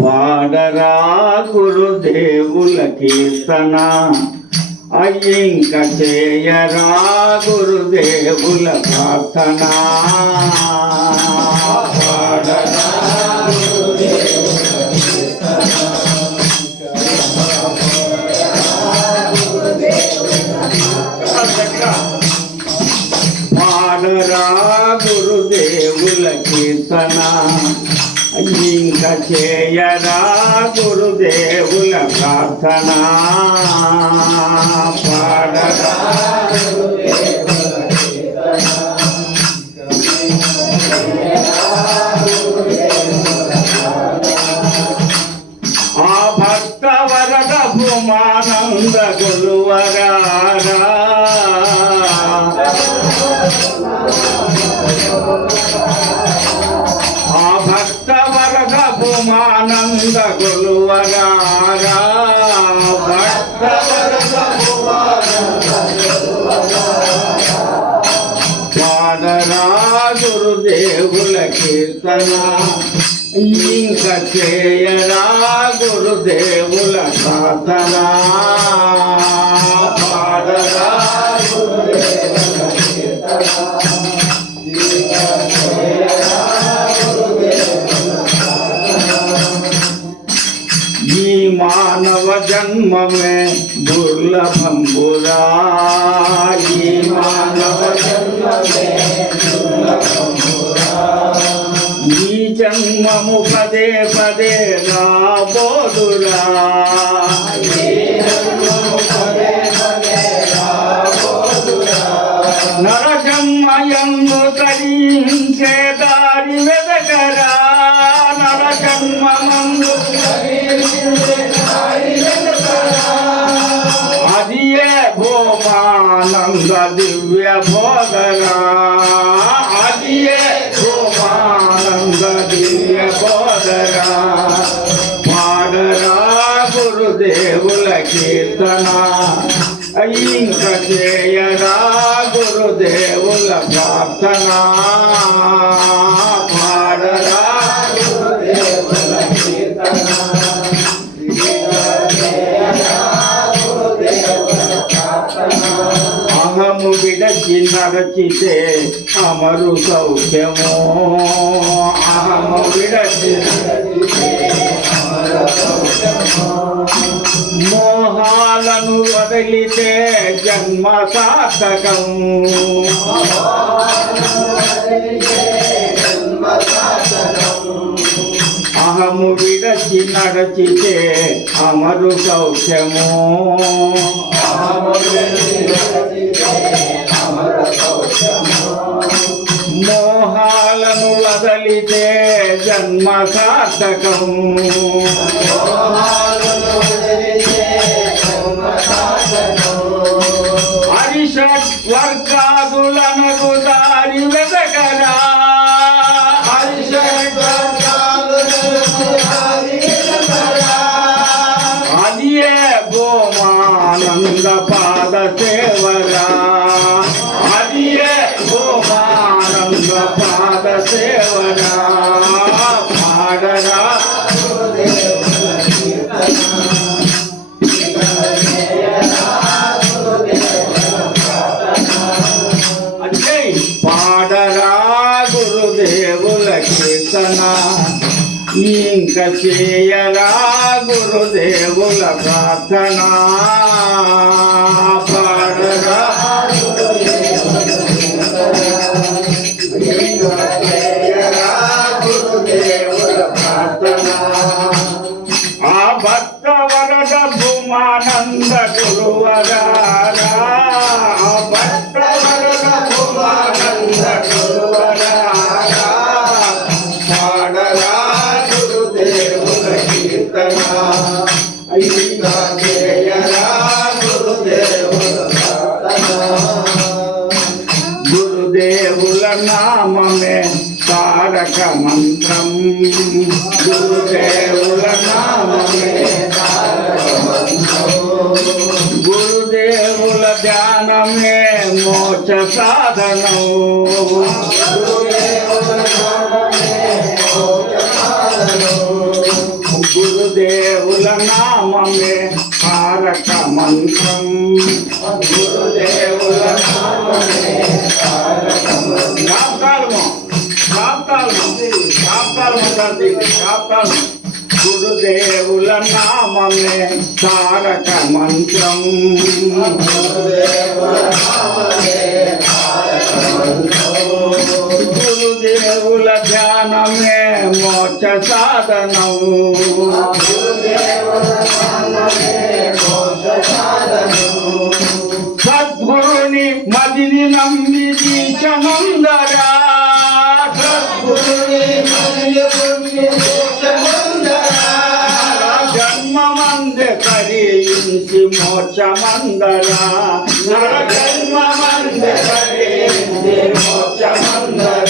పాడరా గురుదేవుల కీర్తన ఇంక చేయరా గురుదేవుల ప్రార్థన. పాడరా పాడరా గురుదేవుల కీర్తన ఇంక చేయరా గురుదేవుల ప్రార్థన. పాడరా ఆ భక్త వరద భూమానంద గురువరారా ఆ భక్త వరద భూమానంద గురువరారా భక్త వరద పాడరా గురుదేవుల కీర్తన ఇంక చేయరా గురుదేవుల ప్రార్థన. పాడరా గురుదేవుల కీర్తన ఈ మానవ జన్మమే దుర్లభంబురా ఈ మానవ జన్మమే దుర్లభంబురా ఈ జన్మము పదే పదే రాబోదురా నరజన్మయందు తరించే దారి వెదకరా నరజన్మమందు అది ఏ భూమానంద దివ్య బోధరా అది ఏ భూమానంద దివ్య బోధరా. పాడరా గురుదేవుల కీర్తన ఇంక చేయరా గురుదేవుల ప్రార్థన. పాడరా గురుదేవుల కీర్తన అహము విడచి నరచితే అమరు సౌఖ్యము అహము విడచి మోహాలను వదిలితే జన్మ సార్థకం అహము విడచి నడచితే అమరు సౌఖ్యము మోహాలను వదలితే జన్మ సార్థకం హరిషడ్ వర్గాదులను దారి వెదకరా అది ఏ భూమానంద పాద సేవరా అది ఏ భూమానంద పాద సేవరా. పాడరా పాడరా గురుదేవుల కీర్తన ఇంక చేయరా గురుదేవుల ప్రార్థన. పాడరా గురుదేవుల ప్రార్థన ఆ భక్త వరద భూమానంద గురువరారా భక్త వరద భూమానంద గురువరారా. పాడరా గురుదేవుల కీర్తన ఇంక చేయరా గురుదేవుల ప్రార్థన. గురుదేవుల నామమే తారక మంత్రం గురుదేవుల నామమే తారక మంత్రం గురుదేవుల ధ్యానమే మోక్ష సాధనం గురుదేవుల నామమే తారక మంత్రం గురుదేవుల నామమే తారక మంత్రం గురుదేవుల నామమే తారక మంత్రం గురుదేవుల ధ్యానమే మోక్ష సాధనం సద్గురుని మదిని నమ్మి దీక్షమందరా సద్గురుని జన్మమందే కరించి మోక్షమందరా నర జన్మమందే కరించి మోక్షమందరా